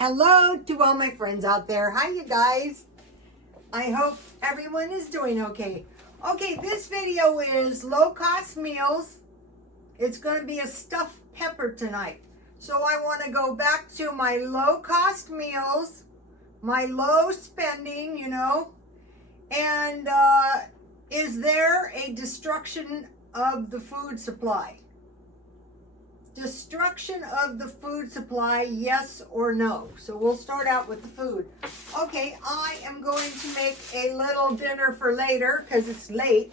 Hello to all my friends out there. Hi, you guys. I hope everyone is doing okay. Okay, this video is low-cost meals. It's going to be a stuffed pepper tonight. So I want to go back to my low-cost meals, my low spending, and is there a destruction of the food supply? Destruction of the food supply, yes or no? So we'll start out with the food. Okay, I am going to make a little dinner for later because it's late.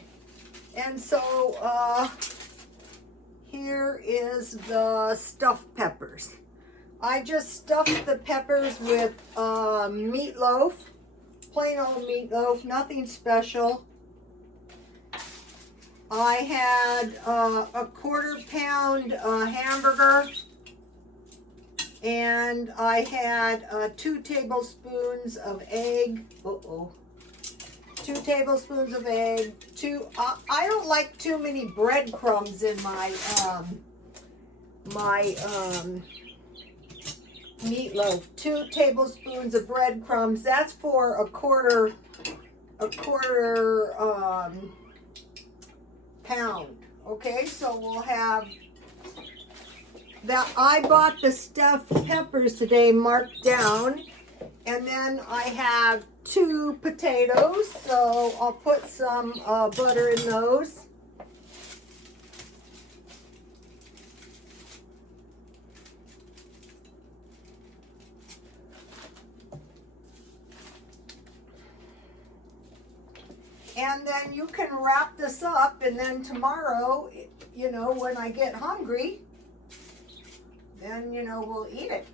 And so here is the stuffed peppers. I just stuffed the peppers with meatloaf, plain old meatloaf, nothing special. I had a 1/4 pound hamburger, and I had 2 tablespoons of egg. 2 tablespoons of egg. I don't like too many breadcrumbs in my meatloaf. 2 tablespoons of breadcrumbs. That's for a quarter pound. Okay, so we'll have that. I bought the stuffed peppers today marked down, and then I have 2 potatoes, so I'll put some butter in those. And then you can wrap this up, and then tomorrow, when I get hungry, then, we'll eat it.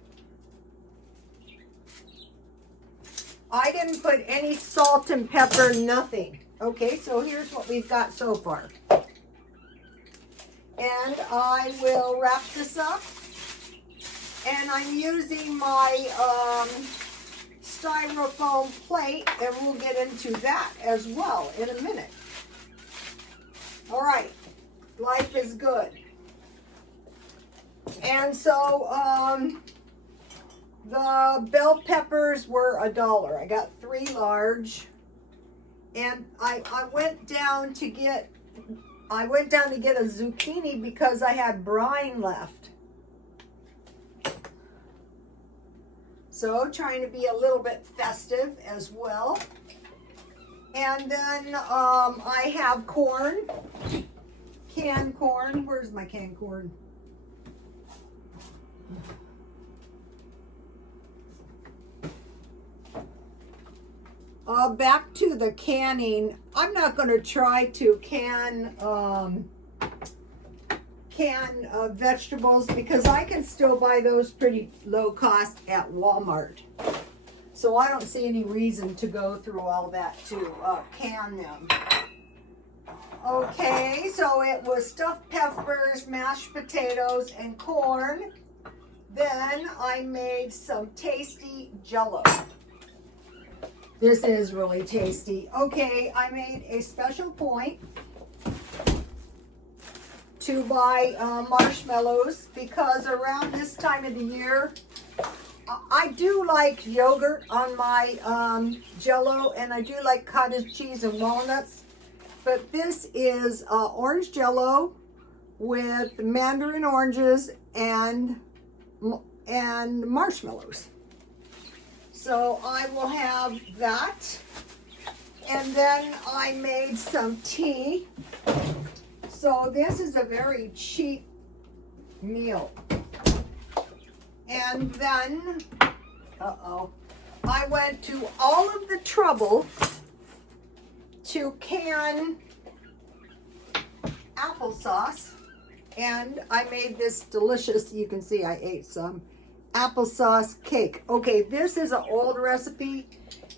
I didn't put any salt and pepper, nothing. Okay, so here's what we've got so far. And I will wrap this up. And I'm using my styrofoam plate, and we'll get into that as well in a minute. All right, life is good. And so the bell peppers were $1. I got 3 large, and I went down to get a zucchini because I had brine left. So trying to be a little bit festive as well. And then I have corn, canned corn. Where's my canned corn? Back to the canning. I'm not going to try to can vegetables because I can still buy those pretty low cost at Walmart. So I don't see any reason to go through all that to can them. Okay, so it was stuffed peppers, mashed potatoes, and corn. Then I made some tasty Jello. This is really tasty. Okay, I made a special point to buy marshmallows because around this time of the year, I do like yogurt on my Jello, and I do like cottage cheese and walnuts. But this is orange Jello with mandarin oranges and marshmallows. So I will have that. And then I made some tea. So this is a very cheap meal. And then, I went to all of the trouble to can applesauce. And I made this delicious, you can see I ate some, applesauce cake. Okay, this is an old recipe.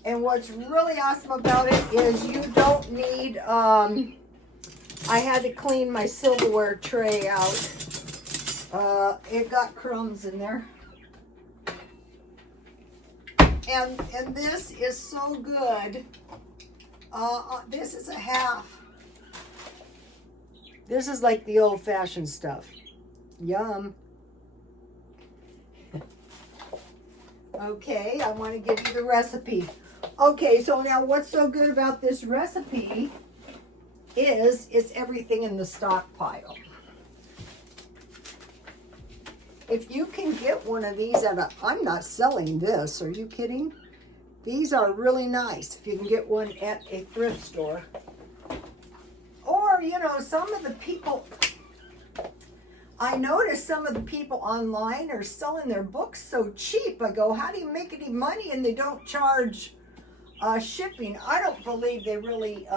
And what's really awesome about it is you don't need, I had to clean my silverware tray out. It got crumbs in there. And this is so good. This is a half. This is like the old-fashioned stuff. Yum. Okay, I want to give you the recipe. Okay, so now what's so good about this recipe is it's everything in the stockpile. If you can get one of these I'm not selling this, are you kidding? These are really nice if you can get one at a thrift store. Or, you know, some of the people, I noticed some of the people online are selling their books so cheap. I go, how do you make any money and they don't charge shipping? I don't believe they really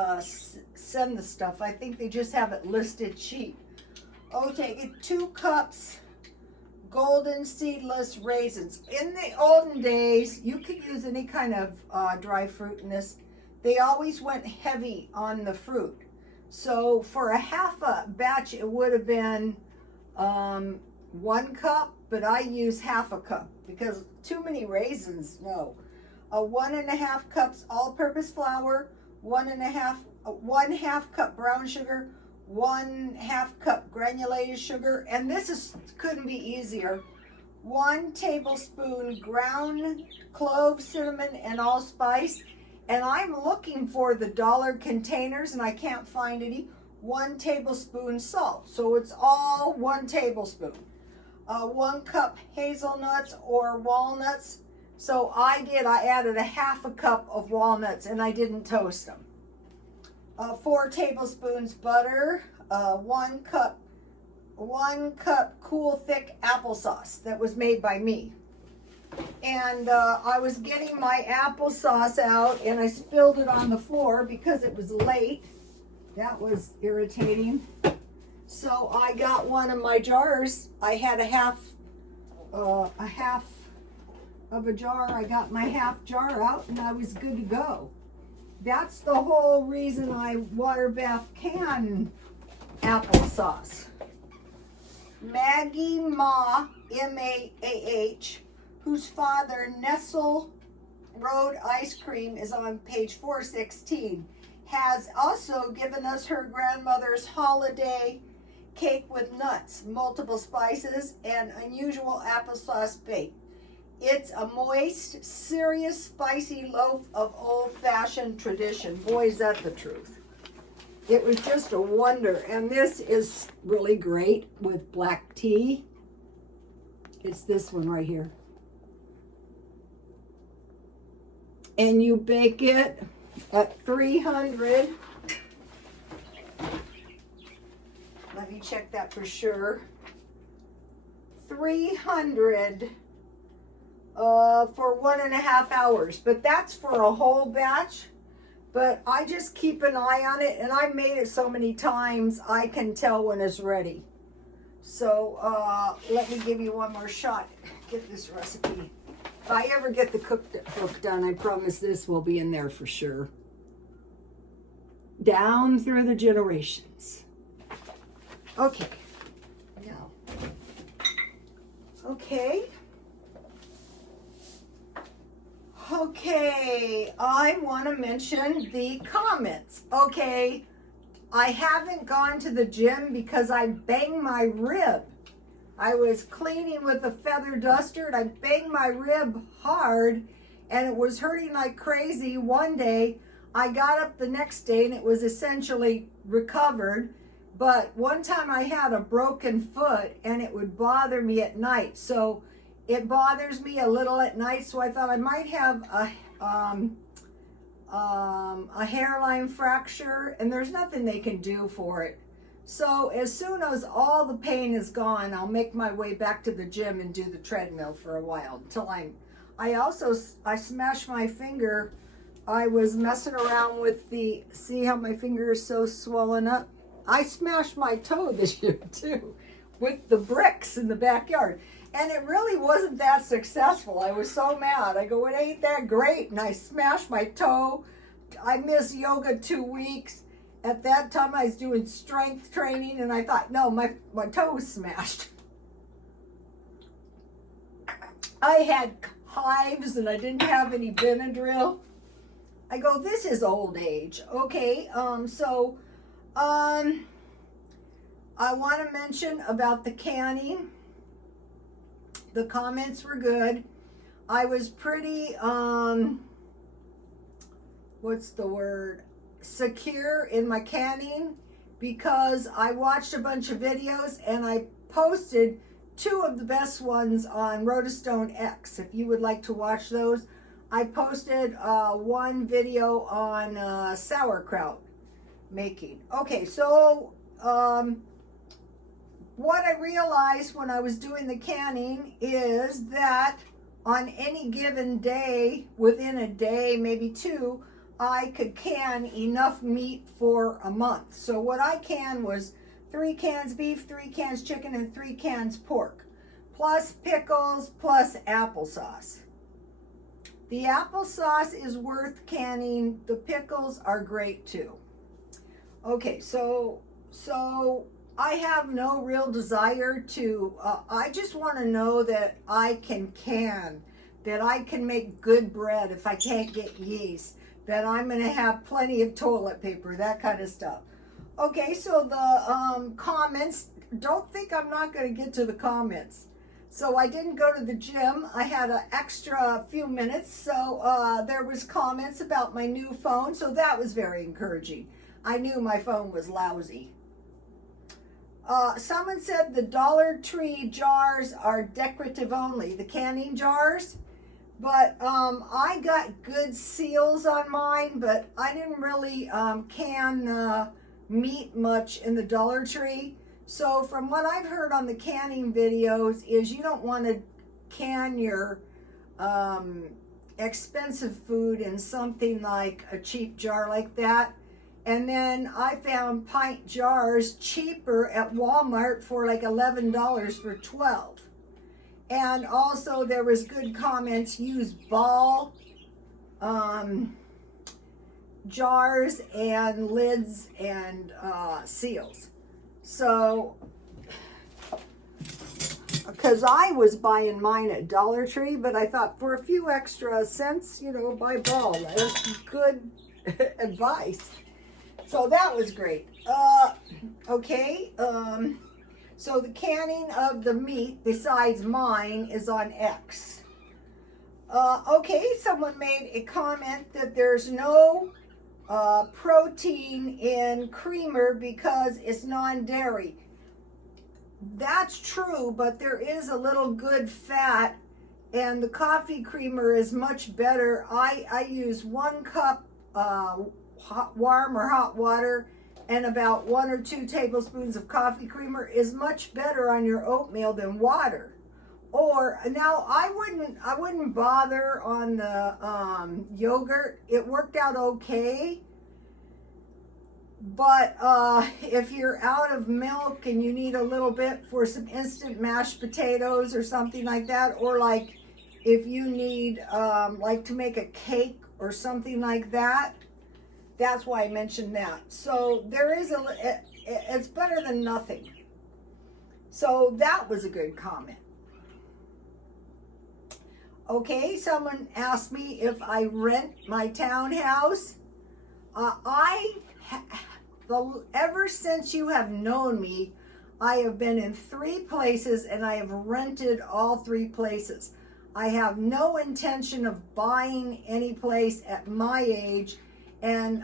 send the stuff. I think they just have it listed cheap. Okay, get 2 cups golden seedless raisins. In the olden days, you could use any kind of dry fruit in this. They always went heavy on the fruit. So for a half a batch, it would have been 1 cup, but I use half a cup because too many raisins, no. 1.5 cups all-purpose flour, 1.5 cup brown sugar, 1/2 cup granulated sugar, and this couldn't be easier. 1 tablespoon ground clove, cinnamon, and allspice. And I'm looking for the dollar containers and I can't find any. 1 tablespoon salt. So it's all 1 tablespoon. 1 cup hazelnuts or walnuts. So I added 1/2 cup of walnuts and I didn't toast them. 4 tablespoons butter, 1 cup cool thick applesauce that was made by me. And I was getting my applesauce out and I spilled it on the floor because it was late. That was irritating. So I got one of my jars. I had a half of a jar. I got my half jar out and I was good to go. That's the whole reason I water bath can applesauce. Maggie Ma, M-A-A-H, whose father, Nestle Road Ice Cream, is on page 416, has also given us her grandmother's holiday cake with nuts, multiple spices, and unusual applesauce bake. It's a moist, serious, spicy loaf of old-fashioned tradition. Boy, is that the truth. It was just a wonder. And this is really great with black tea. It's this one right here. And you bake it at 300. Let me check that for sure. 300 for 1.5 hours, but that's for a whole batch. But I just keep an eye on it, and I've made it so many times I can tell when it's ready. So let me give you one more shot. Get this recipe. If I ever get the cook done, I promise this will be in there for sure. Down through the generations. Okay. Now. Okay. Okay, I want to mention the comments. Okay, I haven't gone to the gym because I banged my rib. I was cleaning with a feather duster and I banged my rib hard and it was hurting like crazy. One day, I got up the next day and it was essentially recovered. But one time I had a broken foot and it would bother me at night. So it bothers me a little at night, so I thought I might have a hairline fracture, and there's nothing they can do for it. So as soon as all the pain is gone, I'll make my way back to the gym and do the treadmill for a while until I smashed my finger. I was messing around with see how my finger is so swollen up? I smashed my toe this year too with the bricks in the backyard. And it really wasn't that successful. I was so mad. I go, it ain't that great. And I smashed my toe. I missed yoga 2 weeks. At that time, I was doing strength training. And I thought, no, my toe was smashed. I had hives and I didn't have any Benadryl. I go, this is old age. Okay, I want to mention about the canning. The comments were good. I was pretty, what's the word, secure in my canning, because I watched a bunch of videos and I posted 2 of the best ones on Rotostone X. If you would like to watch those, I posted one video on sauerkraut making. Okay, so what I realized when I was doing the canning is that on any given day, within a day, maybe 2, I could can enough meat for a month. So what I canned was 3 cans beef, 3 cans chicken, and 3 cans pork, plus pickles, plus applesauce. The applesauce is worth canning. The pickles are great too. Okay, so I have no real desire to, I just want to know that I can, that I can make good bread if I can't get yeast, that I'm going to have plenty of toilet paper, that kind of stuff. Okay, so the comments, don't think I'm not going to get to the comments. So I didn't go to the gym. I had an extra few minutes, so there was comments about my new phone, so that was very encouraging. I knew my phone was lousy. Someone said the Dollar Tree jars are decorative only, the canning jars. But I got good seals on mine, but I didn't really can meat much in the Dollar Tree. So from what I've heard on the canning videos is you don't want to can your expensive food in something like a cheap jar like that. And then I found pint jars cheaper at Walmart for like $11 for 12. And also there was good comments, use ball jars and lids and seals. So, because I was buying mine at Dollar Tree, but I thought for a few extra cents, you know, buy ball. That's good advice. So that was great. Okay. So the canning of the meat, besides mine, is on X. Okay, someone made a comment that there's no protein in creamer because it's non-dairy. That's true, but there is a little good fat, and the coffee creamer is much better. I use 1 cup warm or hot water, and about 1 or 2 tablespoons of coffee creamer is much better on your oatmeal than water. Or now I wouldn't bother on the yogurt. It worked out okay. But if you're out of milk and you need a little bit for some instant mashed potatoes or something like that, or like if you need like to make a cake or something like that, that's why I mentioned that. So there is it's better than nothing. So that was a good comment. Okay, someone asked me if I rent my townhouse. Ever since you have known me, I have been in 3 places and I have rented all 3 places. I have no intention of buying any place at my age, and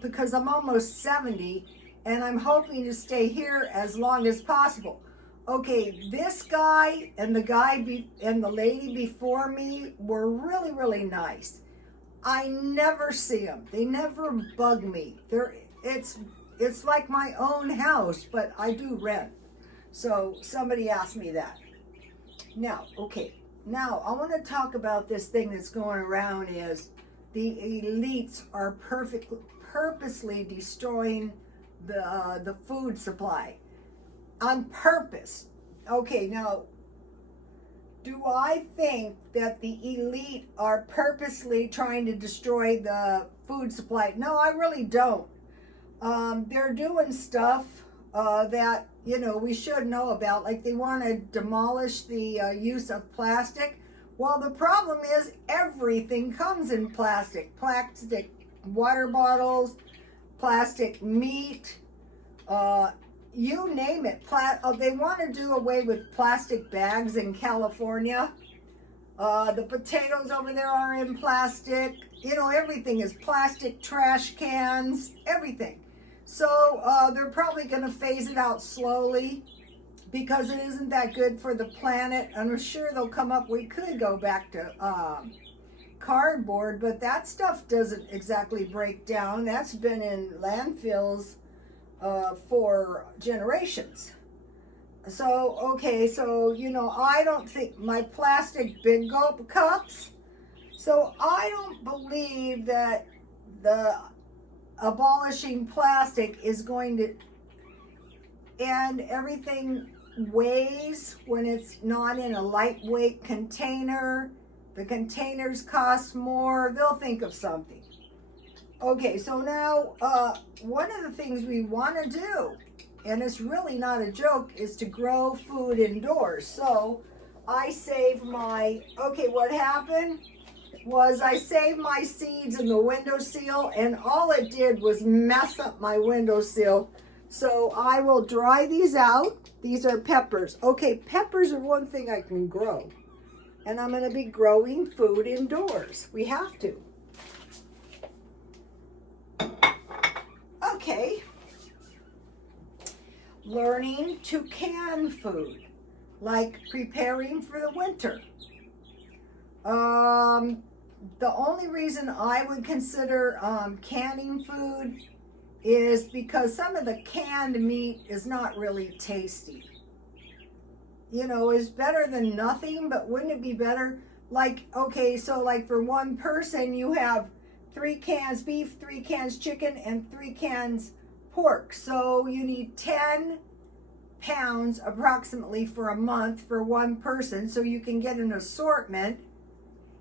because I'm almost 70 and I'm hoping to stay here as long as possible. Okay, this guy and the lady before me were really, really nice. I never see them. They never bug me. It's like my own house, but I do rent. So somebody asked me that. Now, okay. Now I want to talk about this thing that's going around is the elites are purposely destroying the food supply. On purpose. Okay, now, do I think that the elite are purposely trying to destroy the food supply? No, I really don't. They're doing stuff that, you know, we should know about. Like they want to demolish the use of plastic. Well, the problem is everything comes in plastic. Plastic water bottles, plastic meat, you name it. They want to do away with plastic bags in California. The potatoes over there are in plastic. You know, everything is plastic, trash cans, everything. So they're probably going to phase it out slowly because it isn't that good for the planet. I'm sure they'll come up, we could go back to cardboard, but that stuff doesn't exactly break down. That's been in landfills for generations. So, okay, so, you know, I don't think my plastic big gulp cups, so I don't believe that the abolishing plastic is going to, and everything weighs when it's not in a lightweight container. The containers cost more. They'll think of something. Okay, so now one of the things we want to do, and it's really not a joke, is to grow food indoors. So I saved my, okay, what happened was I saved my seeds in the windowsill, and all it did was mess up my windowsill. So I will dry these out. These are peppers. Okay, peppers are one thing I can grow. And I'm going to be growing food indoors. We have to. Okay. Learning to can food, like preparing for the winter. The only reason I would consider canning food is because some of the canned meat is not really tasty. You know, is better than nothing, but wouldn't it be better? Like, okay, so like for one person, you have 3 cans beef, 3 cans chicken, and 3 cans pork. So you need 10 pounds approximately for a month for one person, so you can get an assortment.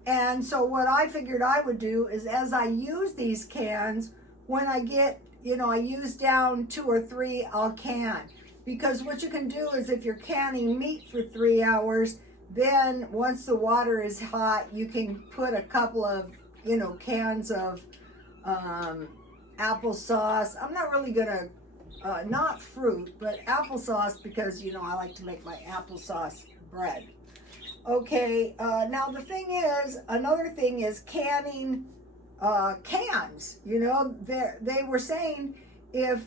And so what I figured I would do is, as I use these cans, when I get, you know, I use down 2 or 3, I'll can. Because what you can do is, if you're canning meat for 3 hours, then once the water is hot, you can put a couple of, you know, cans of applesauce. I'm not really gonna, not fruit, but applesauce, because, you know, I like to make my applesauce bread. Okay, now the thing is, another thing is canning cans. You know, they were saying if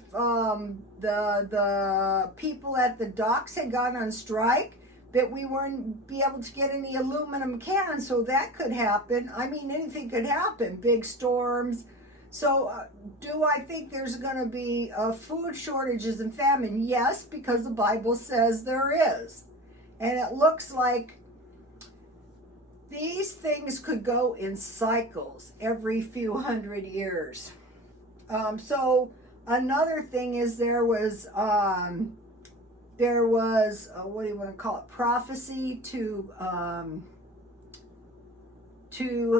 the people at the docks had gone on strike, that we wouldn't be able to get any aluminum cans, so that could happen. I mean, anything could happen, big storms. So do I think there's going to be food shortages and famine? Yes, because the Bible says there is. And it looks like these things could go in cycles every few hundred years. So another thing is there was what do you want to call it, prophecy to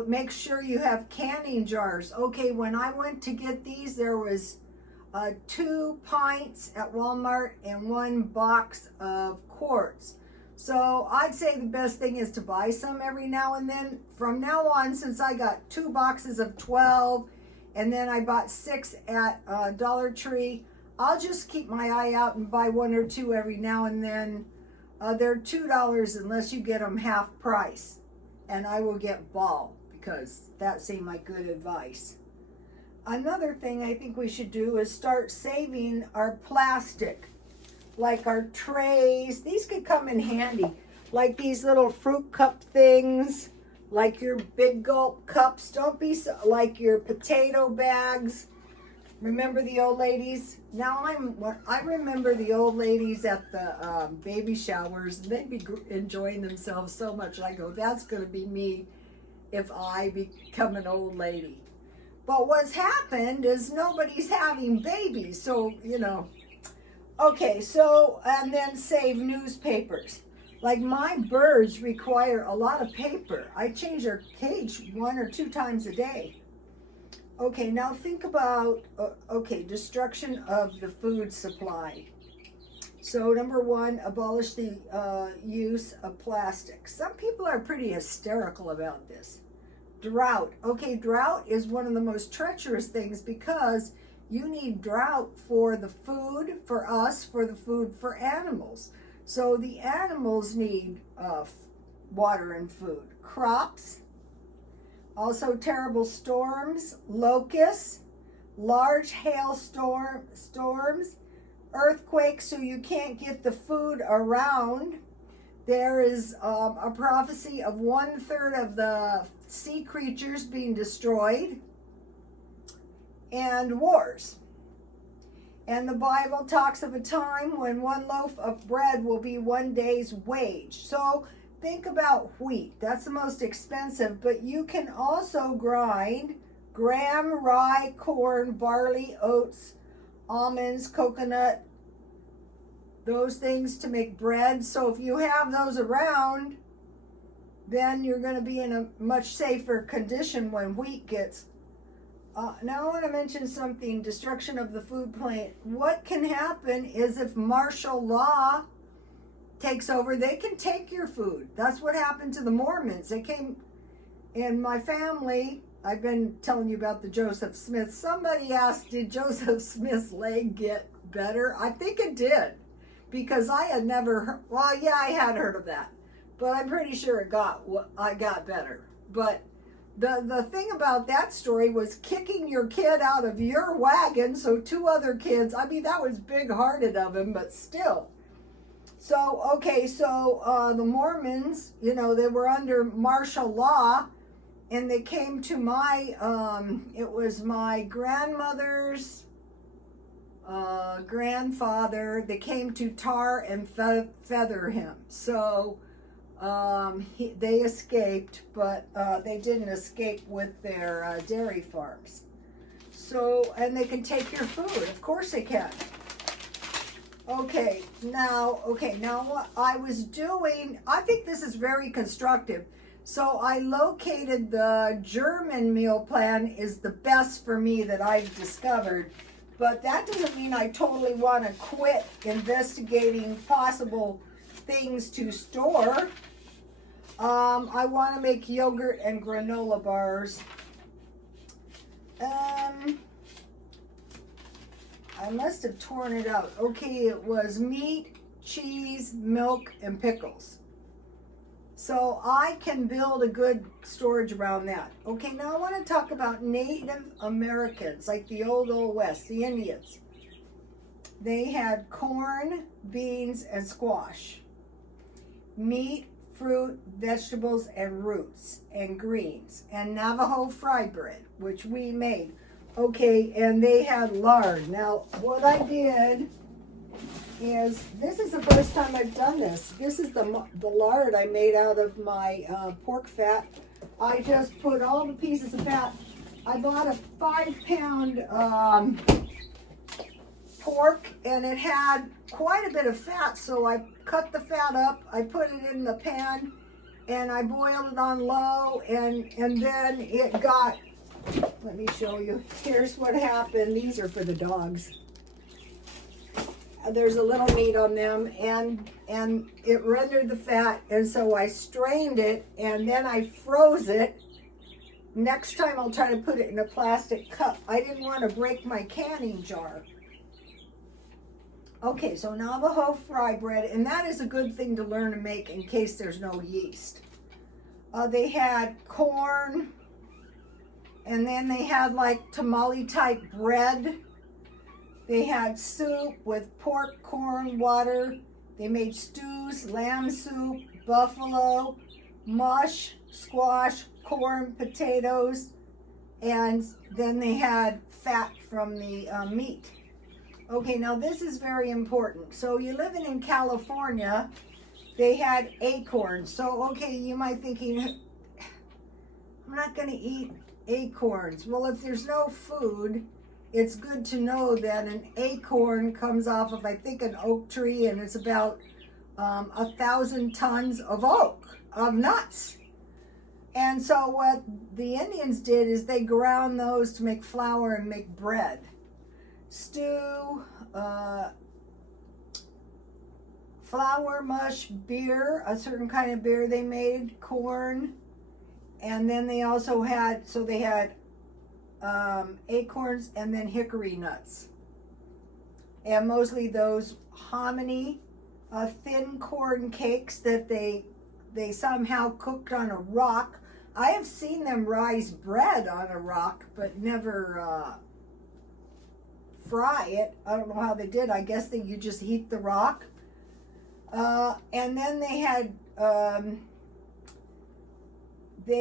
make sure you have canning jars. Okay, when I went to get these, there was 2 pints at Walmart and 1 box of quarts. So I'd say the best thing is to buy some every now and then. From now on, since I got 2 boxes of 12, and then I bought 6 at Dollar Tree, I'll just keep my eye out and buy 1 or 2 every now and then. They're $2 unless you get them half price. And I will get Ball, because that seemed like good advice. Another thing I think we should do is start saving our plastic. Like our trays, these could come in handy. Like these little fruit cup things, like your big gulp cups. Don't be so, like your potato bags. Remember the old ladies? Now I remember the old ladies at the baby showers. They'd be enjoying themselves so much. I go, that's going to be me if I become an old lady. But what's happened is nobody's having babies, so, you know. Okay, so, and then save newspapers. Like my birds require a lot of paper. I change their cage 1 or 2 times a day. Okay, now think about, destruction of the food supply. So number 1, abolish the use of plastic. Some people are pretty hysterical about this. Drought. Okay, drought is one of the most treacherous things, because you need drought for the food for us, for the food for animals. So the animals need water and food. crops. Also terrible storms, locusts, large storms, earthquakes so you can't get the food around. There is a prophecy of 1/3 of the sea creatures being destroyed, and wars. And the Bible talks of a time when one loaf of bread will be one day's wage. So think about wheat. That's the most expensive, but you can also grind gram, rye, corn, barley, oats, almonds, coconut, those things to make bread. So if you have those around, then you're going to be in a much safer condition when wheat gets. Now I want to mention something, destruction of the food plant. What can happen is if martial law takes over, they can take your food. That's what happened to the Mormons. They came in my family. I've been telling you about the Joseph Smith. Somebody asked, did Joseph Smith's leg get better? I think it did, because I had never heard, well, yeah, I had heard of that, but I'm pretty sure I got better. But the thing about that story was kicking your kid out of your wagon so 2 other kids, I mean, that was big-hearted of him, but still. So, okay, so the Mormons, you know, they were under martial law, and they came to my, it was my grandmother's grandfather. They came to tar and feather him. So they escaped, but they didn't escape with their dairy farms. So, and they can take your food. Of course they can. Okay, now what I was doing, I think this is very constructive. So I located the German meal plan is the best for me that I've discovered. But that doesn't mean I totally want to quit investigating possible things to store. I want to make yogurt and granola bars. I must have torn it out. Okay, it was meat, cheese, milk, and pickles. So I can build a good storage around that. Okay, now I want to talk about Native Americans, like the old West, the Indians. They had corn, beans, and squash. Meat, fruit, vegetables, and roots, and greens, and Navajo fry bread, which we made. Okay, and they had lard. Now, what I did is, this is the first time I've done this. This is the lard I made out of my pork fat. I just put all the pieces of fat. I bought a 5-pound pork, and it had quite a bit of fat, so I cut the fat up, I put it in the pan, and I boiled it on low, and then it got, let me show you. Here's what happened. These are for the dogs. There's a little meat on them, and it rendered the fat, and so I strained it, and then I froze it. Next time I'll try to put it in a plastic cup. I didn't want to break my canning jar. Okay, so Navajo fry bread, and that is a good thing to learn to make in case there's no yeast. They had corn, and then they had like tamale type bread. They had soup with pork, corn, water. They made stews, lamb soup, buffalo, mush, squash, corn, potatoes, and then they had fat from the meat. Okay, now this is very important. So you're living in California, they had acorns. So, okay, you might be thinking, I'm not going to eat acorns. Well, if there's no food, it's good to know that an acorn comes off of, I think, an oak tree, and it's about 1,000 tons of nuts. And so what the Indians did is they ground those to make flour and make bread. Stew, flour, mush, beer, a certain kind of beer they made, corn, and then they also had, so they had acorns and then hickory nuts. And mostly those hominy, thin corn cakes that they they somehow cooked on a rock. I have seen them rise bread on a rock, but never fry it. I don't know how they did. I guess that you just heat the rock. And then they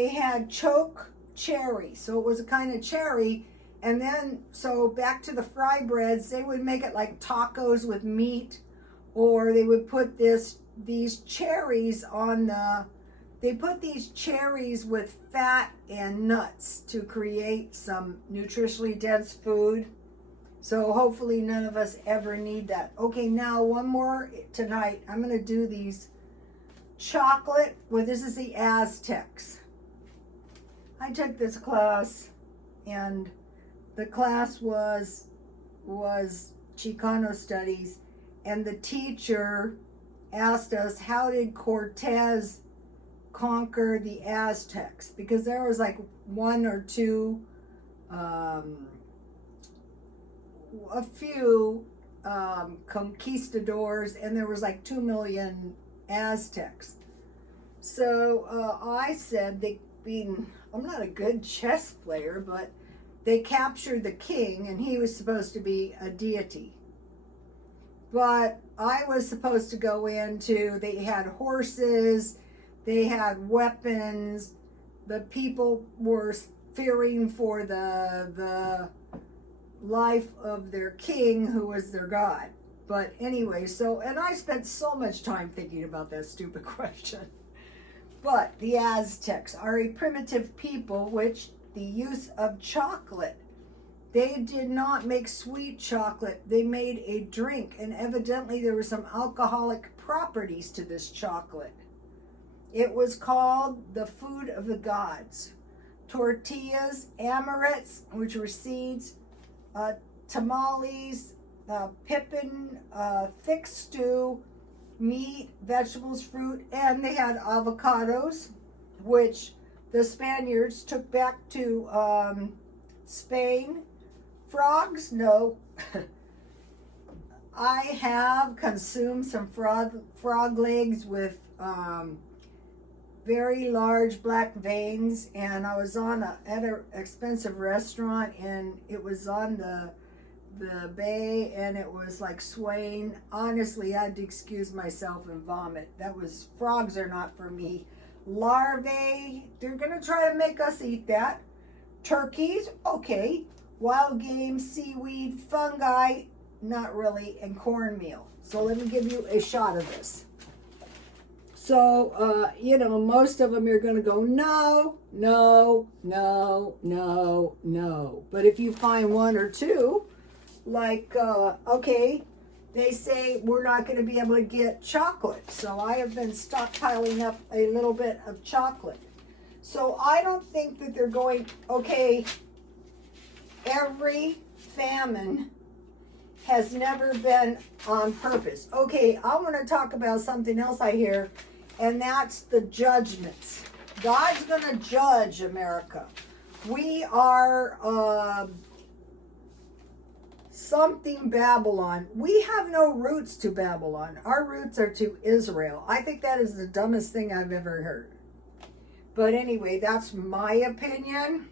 had choke cherry. So it was a kind of cherry. And then, so back to the fry breads, they would make it like tacos with meat, or they would put these cherries on they put these cherries with fat and nuts to create some nutritionally dense food. So hopefully none of us ever need that. Okay, now one more tonight. I'm going to do these chocolate. Well, this is the Aztecs. I took this class, and the class was Chicano Studies, and the teacher asked us, how did Cortez conquer the Aztecs? Because there was like one or two, a few conquistadors, and there was like 2 million Aztecs. So I said, I'm not a good chess player, but they captured the king, and he was supposed to be a deity. But I was supposed to go into, they had horses, they had weapons, the people were fearing for the life of their king, who was their god. But anyway, and I spent so much time thinking about that stupid question. But the Aztecs are a primitive people, which the use of chocolate, they did not make sweet chocolate, they made a drink, and evidently there were some alcoholic properties to this chocolate. It was called the food of the gods. Tortillas, amarets, which were seeds, tamales, pippin, thick stew, meat, vegetables, fruit, and they had avocados, which the Spaniards took back to Spain. Frogs? No. I have consumed some frog legs with very large black veins, and I was at an expensive restaurant, and it was on the bay, and it was like swaying. Honestly, I had to excuse myself and vomit. Frogs are not for me. Larvae, they're gonna try to make us eat that. Turkeys, okay. Wild game, seaweed, fungi, not really, and cornmeal. So let me give you a shot of this. So, most of them you're going to go, no, no, no, no, no. But if you find one or two, like, okay, they say we're not going to be able to get chocolate. So I have been stockpiling up a little bit of chocolate. So I don't think that they're going, okay, every famine has never been on purpose. Okay, I want to talk about something else I hear, and that's the judgments. God's going to judge America. We are something Babylon. We have no roots to Babylon. Our roots are to Israel. I think that is the dumbest thing I've ever heard. But anyway, that's my opinion.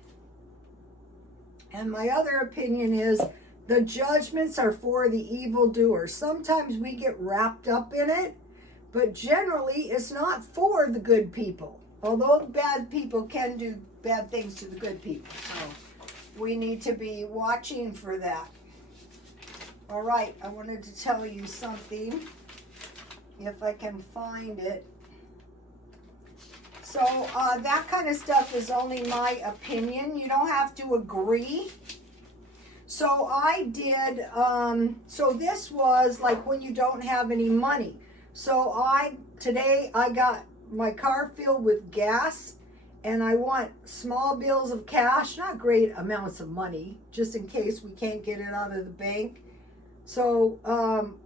And my other opinion is the judgments are for the evildoers. Sometimes we get wrapped up in it, but generally it's not for the good people. Although bad people can do bad things to the good people. So we need to be watching for that. All right, I wanted to tell you something, if I can find it. So that kind of stuff is only my opinion. You don't have to agree. So I did, so this was like when you don't have any money. So today I got my car filled with gas, and I want small bills of cash, not great amounts of money, just in case we can't get it out of the bank. So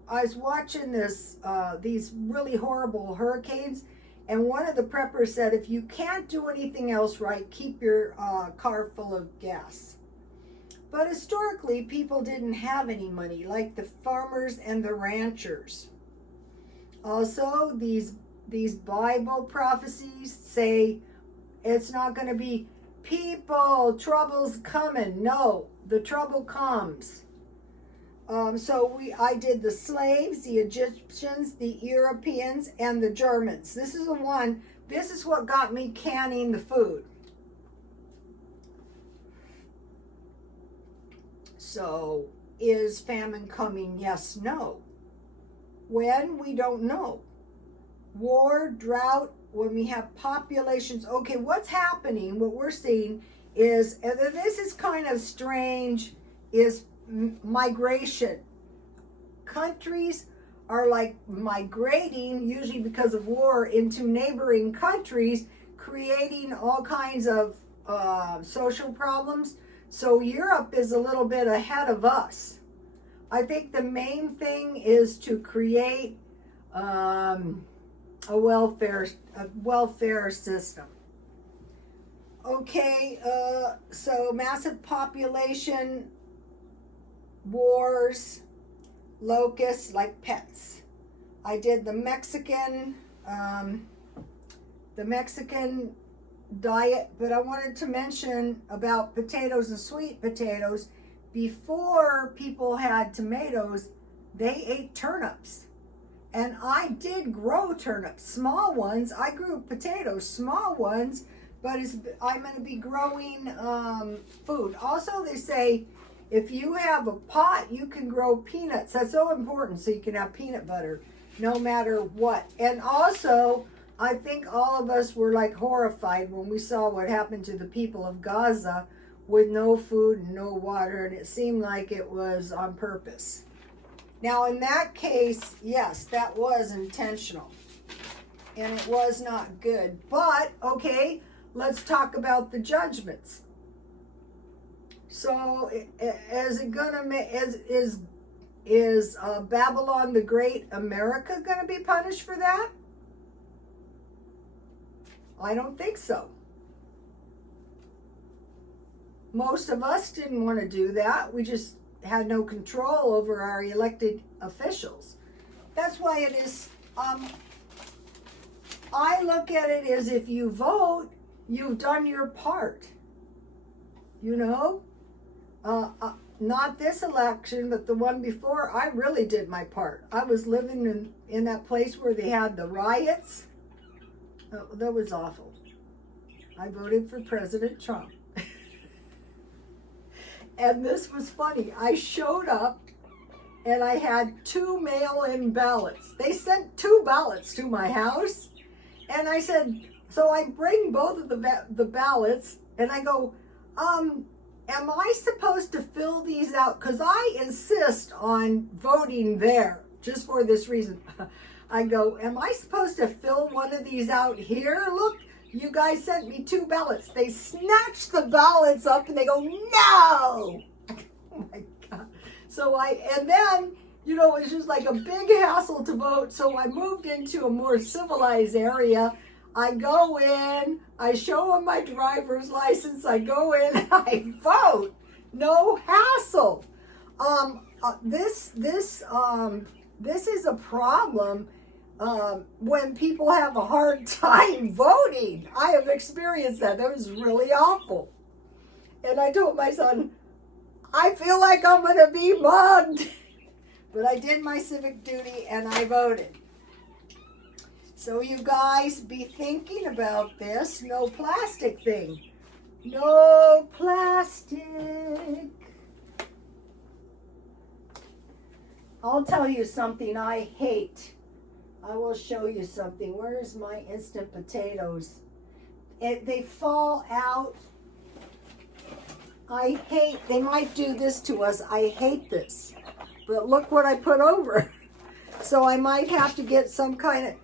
I was watching these really horrible hurricanes, and one of the preppers said, if you can't do anything else right, keep your car full of gas. But historically, people didn't have any money, like the farmers and the ranchers. Also, these these Bible prophecies say it's not going to be people, trouble's coming. No, the trouble comes. I did the slaves, the Egyptians, the Europeans, and the Germans. This is what got me canning the food. So, is famine coming? Yes, no. When? We don't know. War, drought, when we have populations. Okay, what's happening, what we're seeing is, and this is kind of strange, is migration. Countries are like migrating, usually because of war, into neighboring countries, creating all kinds of social problems. So Europe is a little bit ahead of us. I think the main thing is to create a welfare system. Okay, so massive population, wars, locusts like pets. I did the Mexican diet, but I wanted to mention about potatoes and sweet potatoes. Before people had tomatoes, they ate turnips. And I did grow turnips, small ones. I grew potatoes, small ones, but I'm going to be growing food. Also, they say if you have a pot, you can grow peanuts. That's so important, so you can have peanut butter no matter what. And also, I think all of us were like horrified when we saw what happened to the people of Gaza with no food and no water, and it seemed like it was on purpose. Now, in that case, yes, that was intentional, and it was not good. But, okay, let's talk about the judgments. So, is Babylon the Great America going to be punished for that? I don't think so. Most of us didn't want to do that. We just had no control over our elected officials. That's why it is, I look at it as if you vote, you've done your part. You know? Not this election, but the one before, I really did my part. I was living in that place where they had the riots. Oh, that was awful. I voted for President Trump. And this was funny. I showed up and I had 2 mail-in ballots. They sent 2 ballots to my house. And I said, so I bring both of the ballots and I go, am I supposed to fill these out? Because I insist on voting there just for this reason. I go, am I supposed to fill one of these out here? Look, you guys sent me 2 ballots. They snatched the ballots up and they go, no! Oh my God. So and then, you know, it's just like a big hassle to vote. So I moved into a more civilized area. I go in, I show them my driver's license, I go in, I vote. No hassle. This is a problem. When people have a hard time voting. I have experienced that. That was really awful. And I told my son, I feel like I'm going to be mugged. But I did my civic duty and I voted. So you guys be thinking about this. No plastic thing. No plastic. I'll tell you something I hate. I will show you something. Where is my instant potatoes? They fall out. I hate, they might do this to us. I hate this. But look what I put over. So I might have to get some kind of,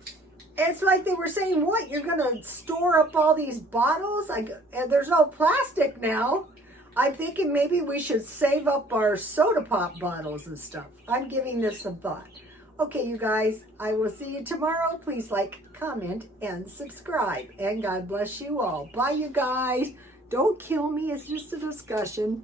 it's like they were saying, what, you're going to store up all these bottles? And there's no plastic now. I'm thinking maybe we should save up our soda pop bottles and stuff. I'm giving this some thought. Okay, you guys, I will see you tomorrow. Please like, comment, and subscribe. And God bless you all. Bye, you guys. Don't kill me. It's just a discussion.